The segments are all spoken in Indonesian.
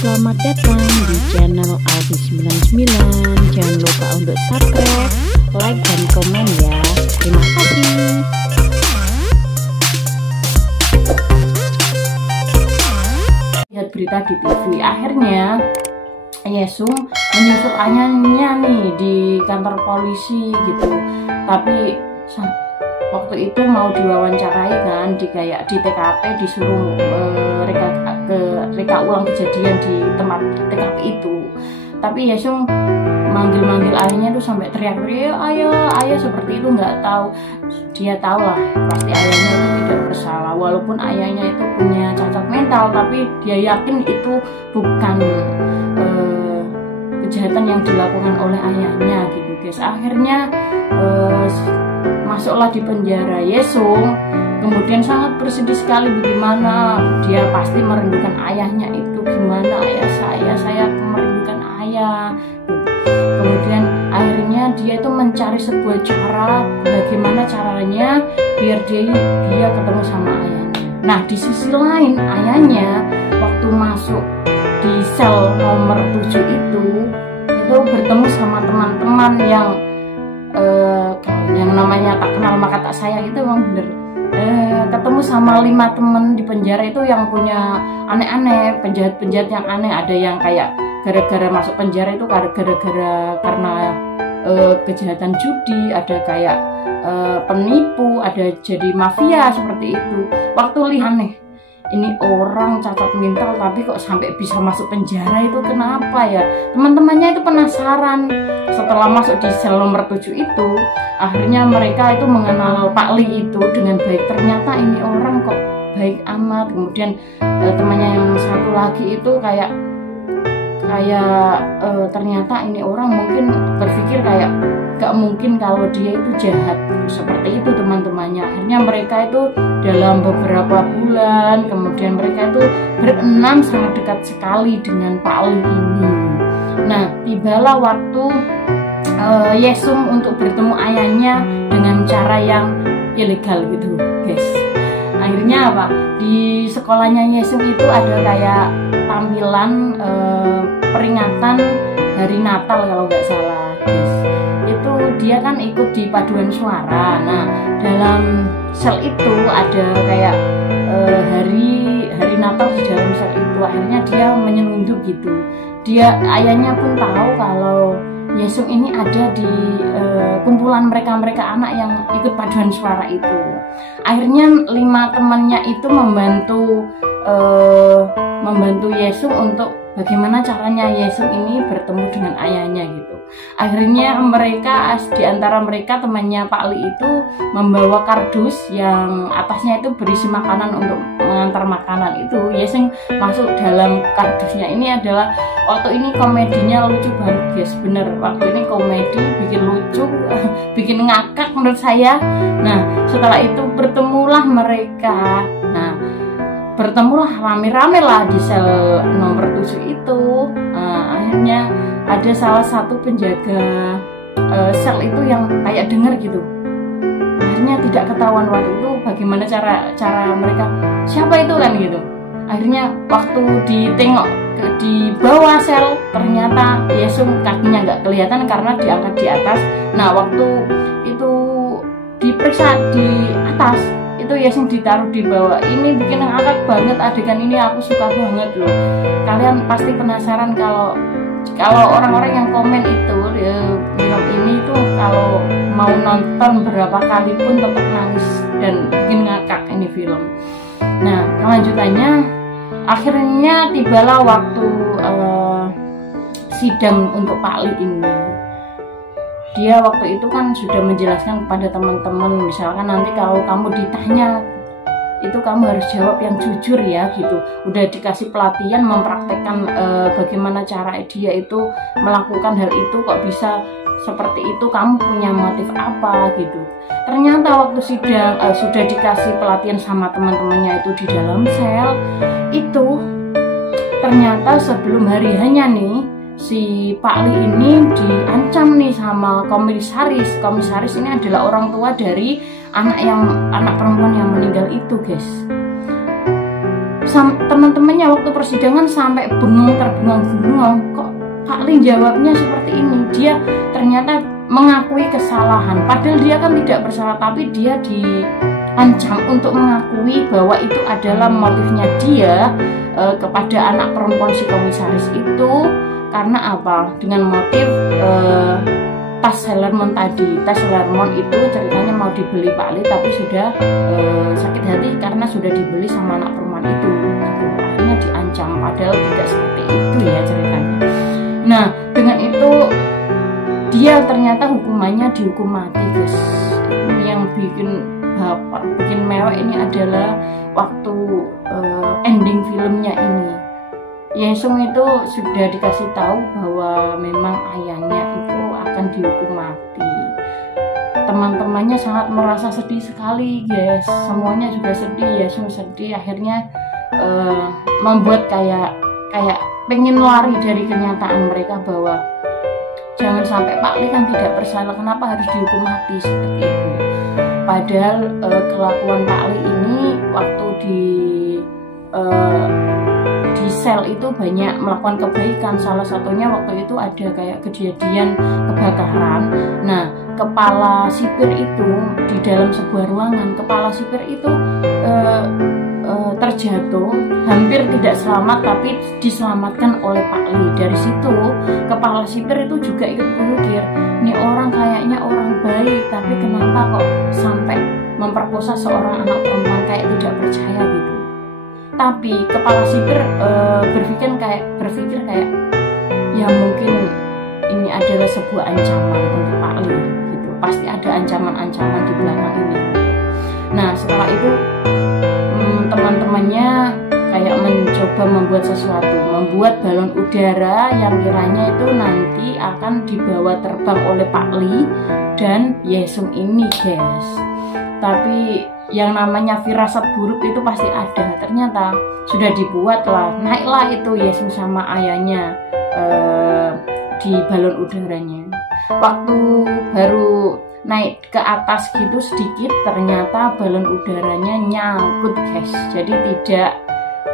selamat datang di channel Alfi99. Jangan lupa untuk subscribe, like, dan komen ya. Terima kasih. Lihat berita di TV, akhirnya Yesung menyusul ayahnya nih di kantor polisi gitu. Tapi waktu itu mau diwawancarai kan di TKP, disuruh reka ulang kejadian di tempat TKP itu. Tapi Yesung manggil ayahnya tuh sampai teriak-teriak ayah seperti itu. Nggak tahu, dia tahu lah pasti ayahnya itu tidak bersalah, walaupun ayahnya itu punya cacat mental, tapi dia yakin itu bukan kejahatan yang dilakukan oleh ayahnya gitu guys. Akhirnya masuklah di penjara Yesung, kemudian sangat bersedih sekali. Bagaimana dia pasti merindukan ayahnya itu, gimana ayah saya merindukan ayah. Kemudian akhirnya dia itu mencari sebuah cara, bagaimana caranya biar dia ketemu sama ayahnya. Nah di sisi lain ayahnya waktu masuk di sel nomor 7 itu bertemu sama teman-teman yang namanya tak kenal maka tak sayang itu emang bener. Ketemu sama 5 temen di penjara itu yang punya aneh-aneh, penjahat-penjahat yang aneh. Ada yang kayak gara-gara masuk penjara itu gara-gara karena kejahatan judi, ada kayak penipu, ada jadi mafia seperti itu. Waktu lihat aneh, ini orang cacat mental tapi kok sampai bisa masuk penjara, itu kenapa ya? Teman-temannya itu penasaran. Setelah masuk di sel nomor 7 itu, akhirnya mereka itu mengenal Pak Li itu dengan baik. Ternyata ini orang kok baik amat. Kemudian temannya yang satu lagi itu kayak ternyata ini orang mungkin berpikir kayak gak mungkin kalau dia itu jahat seperti itu teman-temannya. Akhirnya mereka itu dalam beberapa bulan kemudian mereka itu berenam sangat dekat sekali dengan Pak Li ini. Nah tibalah waktu Yesung untuk bertemu ayahnya dengan cara yang ilegal gitu guys. Akhirnya apa, di sekolahnya Yesung itu ada kayak tampilan peringatan hari Natal kalau nggak salah guys. Itu dia kan ikut di paduan suara. Nah dalam sel itu ada kayak hari Natal di dalam sel itu. Akhirnya dia menyelundup gitu. Ayahnya pun tahu kalau Yesung ini ada di kumpulan mereka anak yang ikut paduan suara itu. Akhirnya 5 temannya itu membantu Yesung untuk bagaimana caranya Yesung ini bertemu dengan ayahnya gitu. Akhirnya di antara mereka temannya Pak Li itu membawa kardus yang atasnya itu berisi makanan untuk mengantar makanan itu. Yesung masuk dalam kardusnya. Ini adalah waktu ini komedinya lucu banget guys, bener. Waktu ini komedi, bikin lucu, bikin ngakak menurut saya. Nah setelah itu bertemulah mereka. Nah bertemulah rame-rame lah di sel nomor 7 itu. Akhirnya ada salah satu penjaga sel itu yang kayak dengar gitu. Akhirnya tidak ketahuan waktu itu bagaimana cara mereka, siapa itu kan gitu. Akhirnya waktu ditengok di bawah sel, ternyata Yesung kakinya nggak kelihatan karena diangkat di atas. Nah waktu itu diperiksa di atas, itu Yesung ditaruh di bawah. Ini bikin ngakak banget adegan ini, aku suka banget loh. Kalian pasti penasaran kalau orang-orang yang komen itu film ini tuh kalau mau nonton berapa kali pun tetap nangis dan bikin ngakak ini film. Nah kelanjutannya akhirnya tibalah waktu sidang untuk Pak Li ini. Dia waktu itu kan sudah menjelaskan kepada teman-teman, misalkan nanti kalau kamu ditanya itu kamu harus jawab yang jujur ya gitu. Udah dikasih pelatihan mempraktekkan bagaimana cara dia itu melakukan hal itu, kok bisa seperti itu, kamu punya motif apa gitu. Ternyata waktu sidang sudah dikasih pelatihan sama teman-temannya itu di dalam sel itu, ternyata sebelum hari hanya nih si Pak Li ini diancam nih sama komisaris. Komisaris ini adalah orang tua dari anak perempuan yang meninggal itu guys. teman-temannya waktu persidangan sampai terbengong-bengong, kok Pak Li jawabnya seperti ini. Dia ternyata mengakui kesalahan, padahal dia kan tidak bersalah, tapi dia diancam untuk mengakui bahwa itu adalah motifnya dia kepada anak perempuan si komisaris itu. Karena apa? Dengan motif tas Sailormoon tadi. Tas Sailormoon itu ceritanya mau dibeli Pak Li, tapi sudah sakit hati karena sudah dibeli sama anak perempuan itu gitu. Akhirnya diancam, padahal tidak seperti itu ya ceritanya. Nah, dengan itu dia ternyata hukumannya dihukum mati, guys. Yang bikin mewek ini adalah waktu ending filmnya ini. Yesung itu sudah dikasih tahu bahwa memang ayahnya itu akan dihukum mati. Teman-temannya sangat merasa sedih sekali, guys. Semuanya juga sedih, Yesung sedih. Akhirnya membuat kayak pengen lari dari kenyataan mereka bahwa jangan sampai Pak Li kan tidak bersalah, kenapa harus dihukum mati seperti itu. Padahal kelakuan Pak Li ini waktu di sel itu banyak melakukan kebaikan. Salah satunya waktu itu ada kayak kejadian kebakaran. Nah, kepala sipir itu di dalam sebuah ruangan, kepala sipir itu terjatuh, hampir tidak selamat, tapi diselamatkan oleh Pak Li. Dari situ kepala sipir itu juga ikut berpikir, ini orang kayaknya orang baik, tapi kenapa kok sampai memperkosa seorang anak perempuan, kayak tidak percaya gitu. Tapi kepala sipir berpikir kayak ya mungkin ini adalah sebuah ancaman untuk Pak Li gitu. Pasti ada ancaman-ancaman di belakang ini. Nah, setelah itu teman-temannya kayak mencoba membuat sesuatu, membuat balon udara yang kiranya itu nanti akan dibawa terbang oleh Pak Li dan Yesung ini, guys. Tapi yang namanya firasat buruk itu pasti ada. Ternyata sudah dibuat lah, naiklah itu Yesung sama ayahnya di balon udaranya. Waktu baru naik ke atas gitu sedikit, ternyata balon udaranya nyangkut, guys. Jadi tidak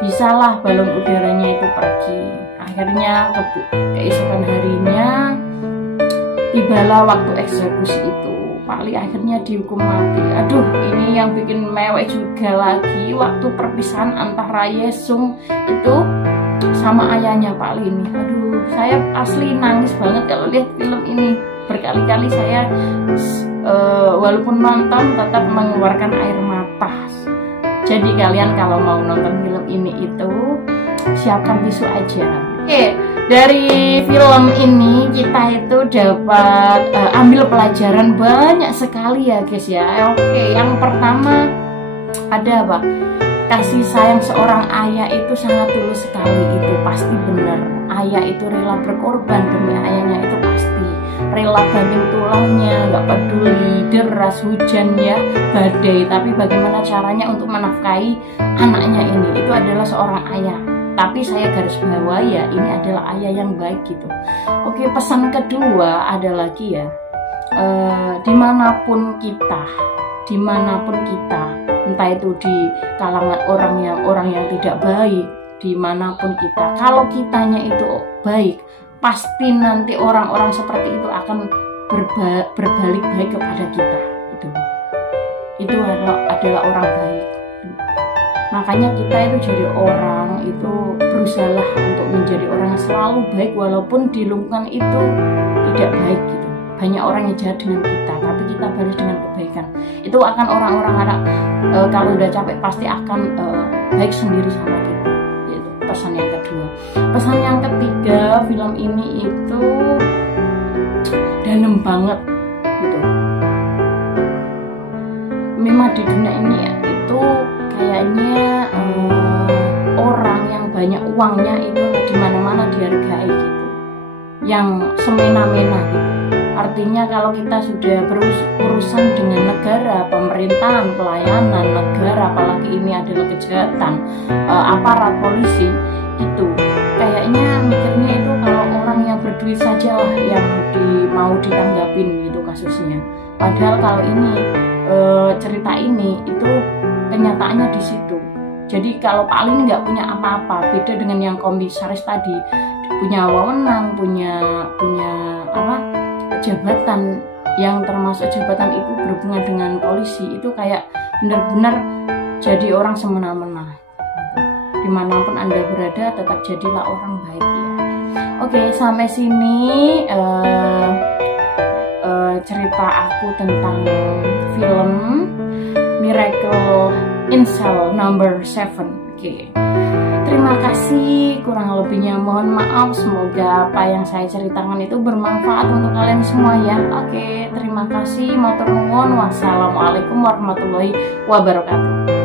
bisalah balon udaranya itu pergi. Akhirnya keesokan harinya tibalah waktu eksekusi itu. Pak Li akhirnya dihukum mati. Aduh, ini yang bikin mewek juga lagi waktu perpisahan antara Yesung itu sama ayahnya Pak Li ini. Aduh, saya asli nangis banget kalau lihat film ini. Berkali-kali saya walaupun nonton tetap mengeluarkan air mata. Jadi kalian kalau mau nonton film ini itu siapkan tisu aja. Oke, dari film ini kita itu dapat ambil pelajaran banyak sekali ya, guys ya. Oke, yang pertama ada apa? Kasih sayang seorang ayah itu sangat tulus sekali, itu pasti benar. Ayah itu rela berkorban demi ayahnya, itu pasti. Rela banting tulangnya, nggak peduli deras, hujan ya, badai, tapi bagaimana caranya untuk menafkahi anaknya ini, itu adalah seorang ayah. Tapi saya garis bawahi ya, ini adalah ayah yang baik gitu. Oke, pesan kedua ada lagi ya, dimanapun kita, entah itu di kalangan orang yang tidak baik, dimanapun kita, kalau kitanya itu baik, pasti nanti orang-orang seperti itu akan berbalik baik kepada kita. Itu adalah orang baik. Makanya kita itu jadi orang itu berusahalah untuk menjadi orang yang selalu baik, walaupun di lingkungan itu tidak baik gitu. Banyak orang yang jahat dengan kita, tapi kita balas dengan kebaikan. Itu akan orang-orang kalau udah capek pasti akan baik sendiri sama kita. Itu pesan yang kedua. Pesan yang ketiga, film ini itu dalam banget gitu. Memang di dunia ini ya, itu kayaknya orang yang banyak uangnya itu di mana-mana dihargai gitu, yang semena-mena gitu. Artinya kalau kita sudah berurusan dengan negara, pemerintahan, pelayanan negara, apalagi ini adalah kejahatan aparat polisi, itu kayaknya mikirnya itu kalau orang yang berduit saja lah yang mau ditanggapin gitu kasusnya. Padahal kalau ini cerita ini itu kenyataannya di situ. Jadi kalau Pak Ali nggak punya apa-apa, beda dengan yang komisaris tadi, punya wewenang, punya apa, jabatan yang termasuk jabatan itu berhubungan dengan polisi, itu kayak benar-benar jadi orang semena-mena. Dimanapun Anda berada, tetap jadilah orang baik ya. Oke, sampai sini cerita aku tentang film Miracle in Cell Number 7. Oke. Terima kasih, kurang lebihnya mohon maaf. Semoga apa yang saya ceritakan itu bermanfaat untuk kalian semua ya. Oke, terima kasih. Matur nuwun. Wassalamualaikum warahmatullahi wabarakatuh.